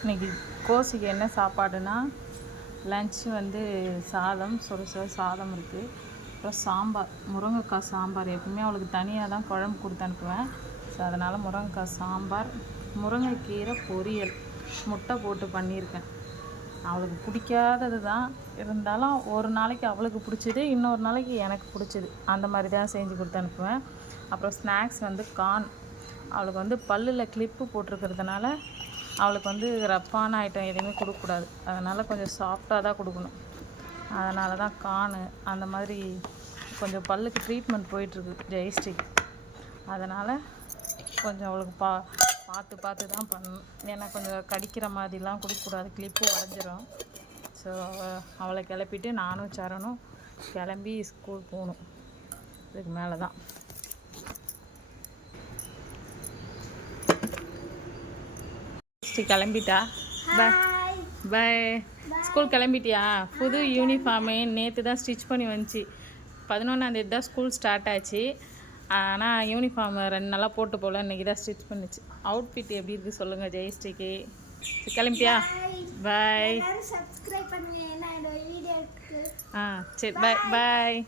இன்றைக்கி கோசிக்கு என்ன சாப்பாடுனா லன்ச் வந்து சாதம் சுட சாதம் இருக்குது. அப்புறம் சாம்பார், முருங்கைக்காய் சாம்பார். எப்பவுமே அவளுக்கு தனியாக தான் குழம்பு கொடுத்து அனுப்புவேன். ஸோ அதனால் முருங்கைக்காய் சாம்பார், முருங்கைக்கீரை பொரியல், முட்டை போட்டு பண்ணியிருக்கேன். அவளுக்கு பிடிக்காதது தான், இருந்தாலும் ஒரு நாளைக்கு அவளுக்கு பிடிச்சது, இன்னொரு நாளைக்கு எனக்கு பிடிச்சது, அந்த மாதிரி தான் செஞ்சு கொடுத்து அனுப்புவேன். அப்புறம் ஸ்நாக்ஸ் வந்து கார்ன். அவளுக்கு வந்து பல்லில் கிளிப்பு போட்டிருக்கிறதுனால அவளுக்கு வந்து ரப்பான ஐட்டம் எதுவுமே கொடுக்கக்கூடாது. அதனால் கொஞ்சம் சாஃப்டாக தான் கொடுக்கணும். அதனால தான் கார்னு அந்த மாதிரி கொஞ்சம் பல்லுக்கு ட்ரீட்மெண்ட் போயிட்டுருக்கு ஜெயஸ்ரீக்கு. அதனால் கொஞ்சம் அவளுக்கு பார்த்து தான் பண்ணணும். ஏன்னா கொஞ்சம் கடிக்கிற மாதிரிலாம் கொடுக்கக்கூடாது, கிளிப்பு உடஞ்சிரும். ஸோ அவளை கிளப்பிட்டு நானும் சரணும் கிளம்பி ஸ்கூல் போகணும். இதுக்கு மேலே தான் கிளம்பிட்டா. பாய் பாய். ஸ்கூல் கிளம்பிட்டியா? புது யூனிஃபார்மு நேற்று தான் ஸ்டிச் பண்ணி வந்துச்சு. 11ஆந்தேதி தான் ஸ்கூல் ஸ்டார்ட் ஆச்சு. ஆனால் யூனிஃபார்ம் 2 நாளாக போட்டு போகல, இன்றைக்கி தான் ஸ்டிச் பண்ணிச்சு. அவுட்ஃபிட் எப்படி இருக்குது சொல்லுங்கள் ஜெயஸ்ரீக்கு. கிளம்பிட்டியா? பாய். சரி பாய் பாய்.